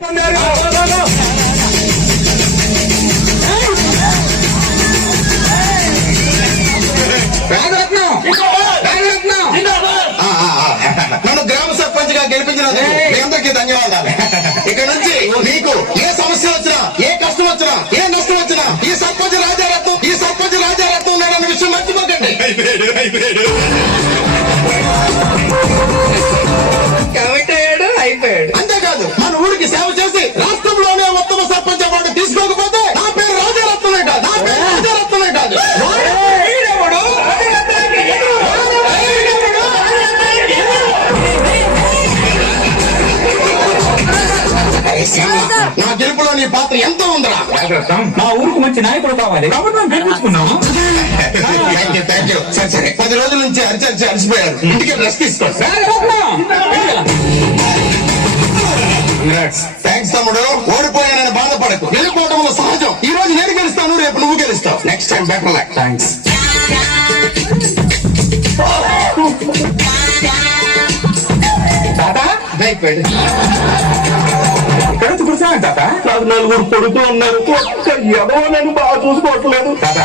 నన్ను గ్రామ సర్పంచ్ గా గెలిపించినందుకు మీ అందరికీ ధన్యవాదాలు. ఇక్కడ నుంచి మీకు ఏ సమస్య వచ్చినా, ఏ కష్టం వచ్చినా, ఏ నష్టం వచ్చినా ఈ సర్పంచ్ రాజారత్నం నేనన్న విషయం మర్చిపోకండి. అయిపోయాడు. అంతేకాదు మన ఊరికి సేవ చేసి రాష్ట్రంలోనే ఉత్తమ సర్పంచ్ అవార్డు తీసుకోకపోతే నా పేరు రాజారత్నమే కాదు. నా గెలుపులో నీ పాత్ర ఎంత ఉందిరా? మా ఊరికి మంచి నాయకుడు కావాలి కాబట్టి మేము గెలిపించుకున్నాము. Thank you. సరే 10 రోజుల నుంచి అరిచిపోయారు. ఇంటికి రెస్ట్ తీసుకోండి. థ్యాంక్స్ తమ్ముడు. ఓడిపోయానని బాధపడకు. గెలుపోవడం సహజం. ఈ రోజు నేను గెలుస్తాను, రేపు నువ్వు గెలుస్తావు. Next time better luck. Thanks. తాత అయిపోయాడు. ఇక్కడ చూసాను తాత. నాకు 4 కొడుకులు ఉన్నారు. ఎవరో నేను బాగా చూసుకోవట్లేదు. తాత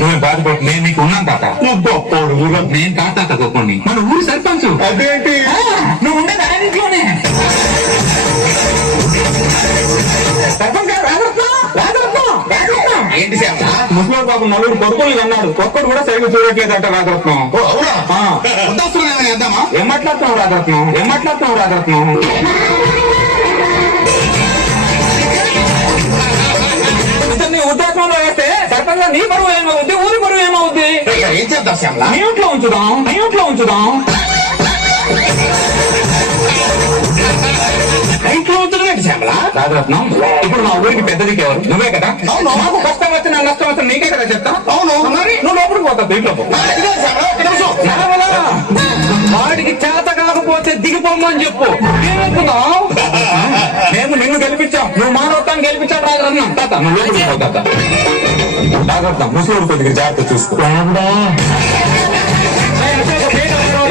నువ్వు బాధపడు, నేను నీకు ఉన్నాను తాత. నువ్వు గొప్పోడు. నేను తాత గొప్పని మన ఊరు సర్పంచ్. అదేంటి? నువ్వు ఉండేది ఆయన ఇంట్లోనే. సర్పంచ్ గారు రాజరత్నం ఏంటి సేవ? ముస్లిం బాబు 4 కొడుకులు అన్నాడు. ఒక్కడు కూడా సరిగ్గా చూడట్లేదట రాజరత్నం. అవునా? ఉద్దాసులు ఏమైనా చేద్దామా? ఏం మాట్లాడుతున్నావు రాజరత్నం? ఇతన్ని ఉద్యోగంలో వేస్తే సర్పంచ్ నీ బరువు ఏమవుద్ది, ఊరి బరువు ఏమవుద్ది? ఏం చేద్దాం శ్యామల? నీ ఇంట్లో ఉంచుదాం. ఇంట్లో ఉంచుకునేది శ్యామల. రాజరత్నం ఇప్పుడు మా ఊరికి పెద్దదికి ఎవరు? నువ్వే కదా. అవును. నాకు కష్టం వచ్చినా నష్టం వచ్చినా నీకే కదా చెప్తా. అవును. మరి నువ్వు లోపలికి పోతావు, ఇంట్లో పో. ఇదిగో శ్యామల, ఒక్క నిమిషం. నడవలా. వాడికి చేత కాకపోతే దిగిపోమని చెప్పు. ఏమనుకున్నావు? మేము నిన్ను గెలిపించాం, నువ్వు మానవతాన్ని గెలిపించావు రాజరత్నం. తాత నువ్వు లోపలికి పో తాత. రాజరత్నం ముసలి కొద్దిగా జాగ్రత్త చూసుకో.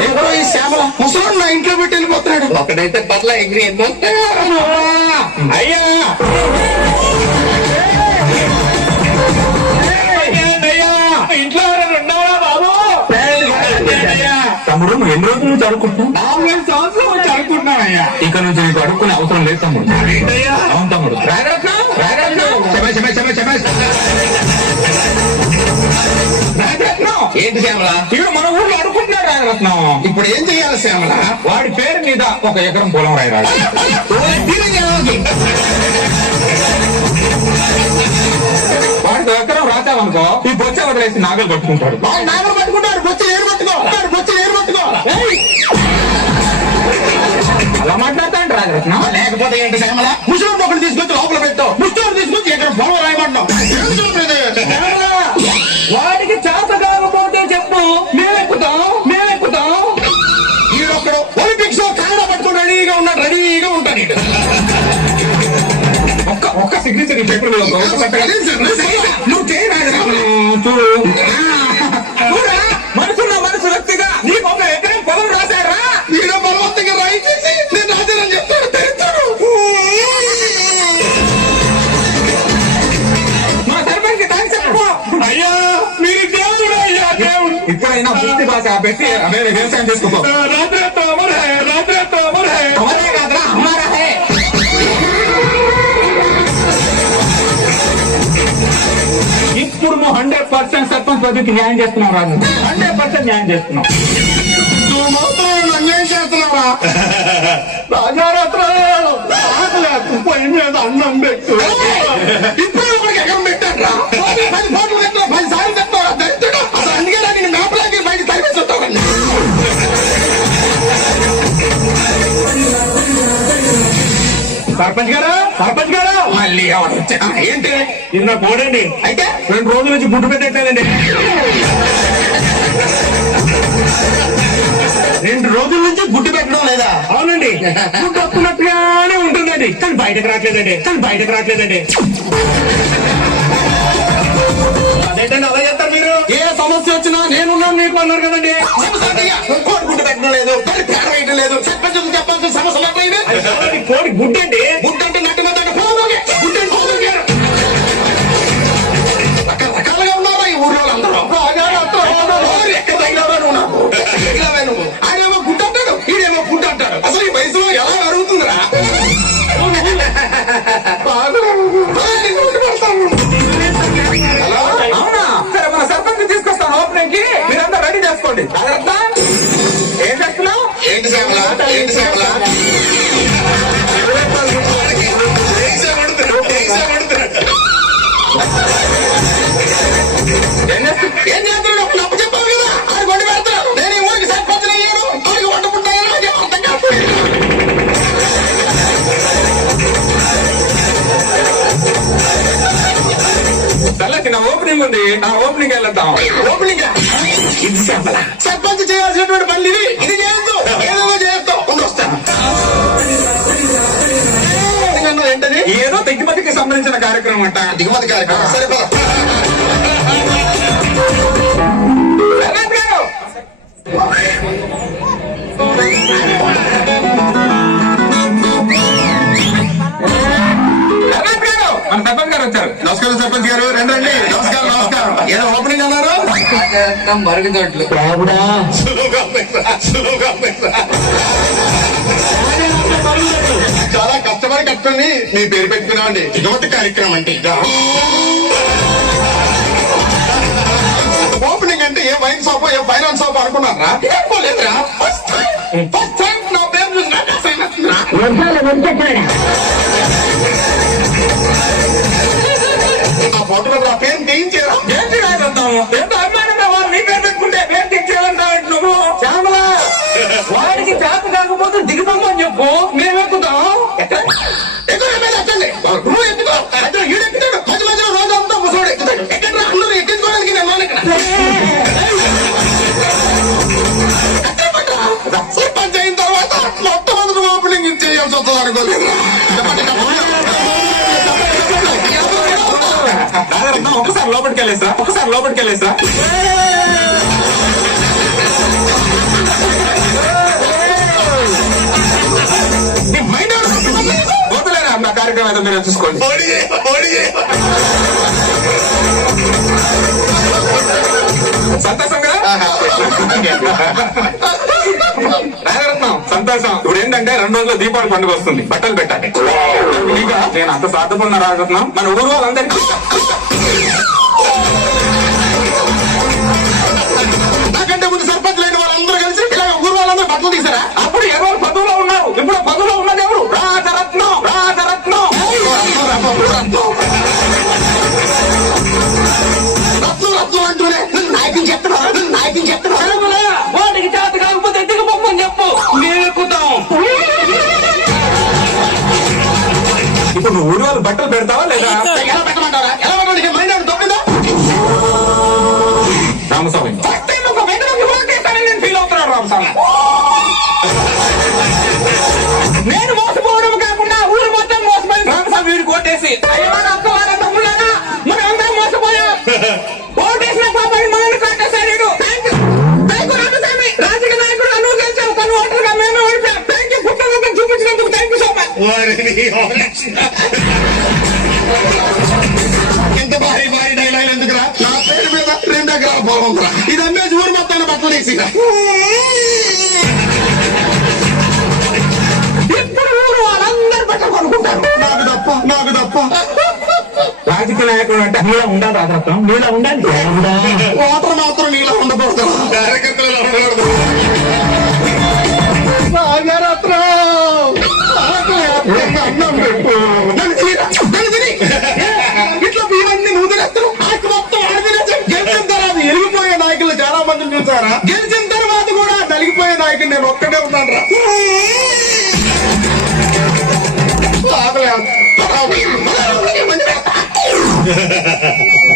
ఎవరో ఈ శ్యామల ముసలు నా ఇంట్లో పెట్టి వెళ్ళిపోతున్నాడు. ఒకడైతే పర్ల ఎగిరి అయ్యా ఇంట్లో ఉన్నావా బాబు? తమ్ముడు నువ్వు ఎన్ని రోజుల నుంచి అడుక్కుంటున్నావు? 4 సంవత్సరాలు నుంచి అనుకుంటున్నానయ్యా. ఇక్కడ నుంచి నీకు అడుక్కునే అవసరం లేదు తమ్ముడు. అవును తమ్ముడు. రాజరత్నం ఏంటి శ్యామల? ఇప్పుడు మన ఊళ్ళో అడుక్కుంటున్నాడు రాజరత్నం. ఇప్పుడు ఏం చెయ్యాలి శ్యామల? వాడి పేరు మీద 1 ఎకరం పొలం రాయరాడు. వాడికి 1 ఎకరం రాసావనుకో ఈ బొచ్చ వదిలేసి నాగలు పట్టుకుంటాడు. నాగలు పట్టుకుంటాడు, బొచ్చి ఏరు పట్టుకోవాలి. అలా మాట్లాడతాండి రాజరత్నం. లేకపోతే ఏంటి శ్యామల? ముసలి ఒకటి తీసుకొచ్చి లోపల పెట్టావు, ముస్లిం తీసుకొచ్చి ఇక్కడ పొలం రాయమంటావు. వాడికి చేత కాకపోతే చెప్పు, మేమెక్కుతాం. ఈడొక్కడు ఒలింపిక్స్ లో కెనడా పట్టుకుని రెడీగా ఉంటాడు. ఒక్క సిగ్నేచర్ చెప్పు. నువ్వు చేయి రాజరత్నం. చూడు మనసు వ్యక్తిగా నీకు 1 ఎకరం పొలం రాశారా? ఈడ బలవంతంగా రాయి చేసి నేను రాజారని చెప్తాడు. తెరుస్తాడు. మా సర్పంచ్ థాంక్స్ చెప్పు. అయ్యా మీరు దేవుడు. అయ్యా దేవుడు. ఇప్పుడైనా పూర్తి భాష పెట్టి వేరే వ్యవసాయం చేసుకో. రాత్రి అమర్ హై. అవరే కాదురా, హమారా హై. ఇప్పుడు నువ్వు 100% సర్పంచ్ పదవికి న్యాయం చేస్తున్నావు రాజు. 100% న్యాయం చేస్తున్నావు. నువ్వు మాత్రం అన్యాయం చేస్తున్నావా? రాజారత్నాలు పొయ్యి మీద అన్నం పెట్టు. ఇప్పుడు ఒకరికి ఎకరం పెట్టాడ్రా. 10 ఫోటోలు పెట్టా, 10 సార్లు చెప్తావా? దరిద్రుడు. అసలు అందుకే నేను మేపలాగి బయట తరిపేసి ఉంటావండి. సర్పంచ్ గారు మళ్ళీ ఎవరు వచ్చా? ఏంటి ఇది నా కోడండి. అయితే 2 రోజుల నుంచి గుడ్డు పెట్టేట్లేదండి. 2 రోజుల నుంచి గుడ్డు పెట్టడం లేదా? అవునండి. గుడ్డు వస్తున్నట్టుగానే ఉంటుందండి, కానీ బయటకు రావట్లేదండి. అదేంటండి అలా చేస్తారు మీరు? ఏ సమస్య వచ్చినా నేనున్నాను నీకు అన్నారు కదండి. కోడి గుడ్డు పెట్టడం లేదు, పేడ వేయడం లేదు, చెప్పాల్సిన సమస్యలు కోడి గుడ్డండి. గుడ్డు అంటే నట్టు ఏం చేస్తున్నాడు? అప్పు చెప్పావు కదా, ఆయన వండి పెడతాడు. నేను ఈ ఊరికి సర్పంచ్ అయ్యాను, ఊరికి వంట పుట్టాను, నాకేం అర్థం కాదు. చల్లకి నా ఓపెనింగ్ ఉంది, నా ఓపెనింగ్ వెళ్తాం. ఓపెనింగ్ ఇది చెప్పలా? సర్పంచ్ చేయాల్సినటువంటి పనులు ఇవి. ఇది చేయొద్దు, ఏదో చేస్తాం. వస్తాను. ఏంటది? ఏదో దిగుమతికి సంబంధించిన కార్యక్రమం అంట. దిగుమతి కార్యక్రమం. సరే పద. రమేష్ గారు! రమేష్ గారు! మన సర్పంచ్ గారు వచ్చారు. నమస్కారం సర్పంచ్ గారు, రండి రండి. నమస్కారం నమస్కారం. ఏదో ఓపెనింగ్ అన్నారు? మరుగుదొడ్లు చాలా కష్టపడి కట్టుకుని మీ పేరు పెట్టుకున్నామండి. దిగుమతి కార్యక్రమం అంటే ఇదా? ఓపెనింగ్ అంటే ఏ వైన్ షాప్ ఏ ఫైనాన్స్ షాప్ అనుకున్నారా? లేదురా, ఫస్ట్ టైం నా పేరు చూసి నాకు అసహ్యం వేస్తుందిరా. ఆ ఫోటోలో నా పేరు తీయించారా? ఏంటి రాజంతాము? ఎంత అభిమానంగా వాళ్ళు నీ పేరు పెట్టుకుంటే పేరు తెచ్చేయాలంటావు నువ్వు. శ్యామలా, వాడికి చేత కాకపోతే దిగిపోమని చెప్పు, మేమెక్కుతాం. ఎక్కువ ఎక్కండి. నువ్వు ఎక్కుతావు, అతను ఈడు ఎక్కుతాడు. మధ్య మధ్యలో రోజు అంతా ముసోడు ఎక్కుతాడు. ఎక్కడ అందరూ ఎక్కించుకోవడానికి నేను మాను ఇక్కడ. సర్పంచ్ అయిన తర్వాత మొట్టమొదటి ఓపెనింగ్ చేయాల్సి వస్తుంది అనుకోలేదు. ఒకసారి లోపలికి వెళ్ళేసా, ఒకసారి లోపలికి వెళ్ళేసా. వదలేరా నా కార్యక్రమం అయితే మీరు చూసుకోండి. సంతోషంగా రాజరత్నం, సంతోషం. ఇప్పుడు ఏంటంటే 2 రోజుల్లో దీపావళి పండుగ వస్తుంది, బట్టలు పెట్టాలి. ఇక నేను అంత సాధ్యపడిన రాజరత్నం, మన ఊరు వాళ్ళందరికీ నాకంటే ముందు సర్పంచ్ లేని వాళ్ళందరూ కలిసి ఇలా ఊరు వాళ్ళందరూ బట్టలు తీసారా? అప్పుడు ఎవరు పదవులో ఉన్నారు, ఇప్పుడు పదవులో ఉన్నది ఎవరు? రాజరత్నం. రాజరత్నం రత్నం రత్నం అంటూనే నాయకుని చెప్తున్నారు, నాయకుని చెప్తున్నారు. వాటికి చేత కాకపోతే దిగబొమ్మని చెప్పు, మేము ఎక్కుతాం. ఇప్పుడు నువ్వు ఊరి వాళ్ళు బట్టలు పెడతావా లేదా? ఎలా పెట్టమంటారా? ఎలా పెట్టడానికి మైండ్ తప్పిందా? రామస్వామి ఫస్ట్ టైం ఒక వెంటనే ఓటేస్తానని నేను ఫీల్ అవుతున్నాను. రామస్వామి, నేను మోసపోవడం కాకుండా ఊరు మొత్తం మోసపోయి రామస్వామి వీడికి ఓటేసి మనం అందరం మోసపోయాం. ఓటేసిన పాపని మనల్ని కాటేశాడు. రామస్వామి, రాజకీయ నాయకుడు అను గెలిచావు, కానీ ఓటర్గా మేమే ఓడిపోయాం. థ్యాంక్ యూ, పుట్టగతం చూపించినందుకు థ్యాంక్ యూ సో మచ్. ఇంత భారీ భారీ డైలాగ్ ఎందుకురా? నా పేరు మీద 2 ఎకరాల పొలం ఉందిరా. ఇది అమ్మేసి ఊరు మొత్తాన్ని బట్టలు తీసిరా. ఇప్పుడు ఊరు వాళ్ళందరూ బట్టలు కొనుక్కుంటారు. నాకు తప్ప, నాకు తప్ప. రాజకీయ నాయకుడు అంటే నీలా ఉండాలి, రాజరత్నం నీలా ఉండాలి. ఓటర్ మాత్రం నీలా ఉండకూడదు, కార్యకర్తలు ఉండకూడదు. అన్నం పెట్టు. నన్ను తినిరా, నన్ను తిని. ఇట్లా ఇవన్నీ నువ్వు తినేస్తావు. నాకు మొత్తం ఆడదినేసి గెలిచిన తర్వాత ఎలిగిపోయే నాయకులు చాలా మందిని చూసారా? గెలిచిన తర్వాత కూడా నలిగిపోయే నాయకులు నేను ఒక్కడే ఉన్నాను రా.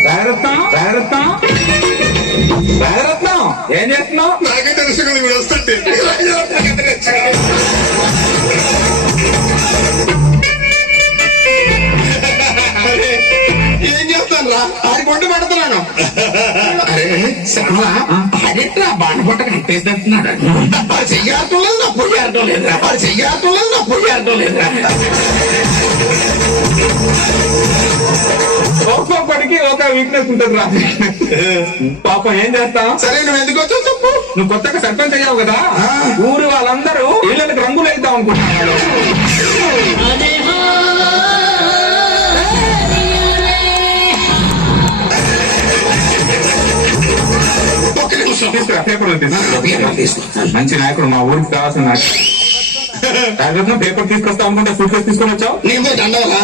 రాజరత్నం, రాజరత్నం, రాజరత్నం ఏం చేస్తున్నావు? నాకే తెలుసుకుంది మీరు వస్తుంటే. ఏం చేస్తాను రా? ఆడికి వంట పెడుతున్నాను. అరే శ్యామలా, అడిట్రా బాండపట్ట కట్టేస్తున్నాడు. వాడు చెయ్యాటం లేదు, నా పొయ్యాటం లేదురా. వాడు చెయ్యాటం లేదు, నా పొయ్యాటం లేదురా. ఒక్కొక్కడికి ఒక వీక్నెస్ ఉంటుంది రా. పాపం ఏం చేస్తాం? సరే నువ్వు ఎందుకు వచ్చావు చెప్పు. నువ్వు కొత్తగా సర్పంచ్ అయ్యావు కదా, ఊరి వాళ్ళందరూ ఇళ్ళకి రంగులు వేద్దాం అనుకుంటున్నారు. తీసుకురా, పేపర్లు తీసుకురా. మంచి నాయకుడు, మా ఊరికి కావాల్సిన నాయకుడు. పేపర్ తీసుకొస్తా అనుకుంటే సూట్ కేసు తీసుకొని వచ్చావు. నీకు దండవరా?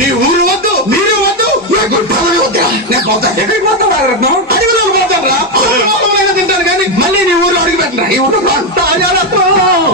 నీ ఊరు వద్దు, మీరు వద్దు, నాకు నేను పోతాను. ఎక్కడికి పోతావు రాజరత్నం? అడవిలో పోతాను రా. తింటాను కానీ మళ్ళీ నీ ఊర్లో అడుగు పెట్టరా. ఈ ఊర్లో రాజరత్నం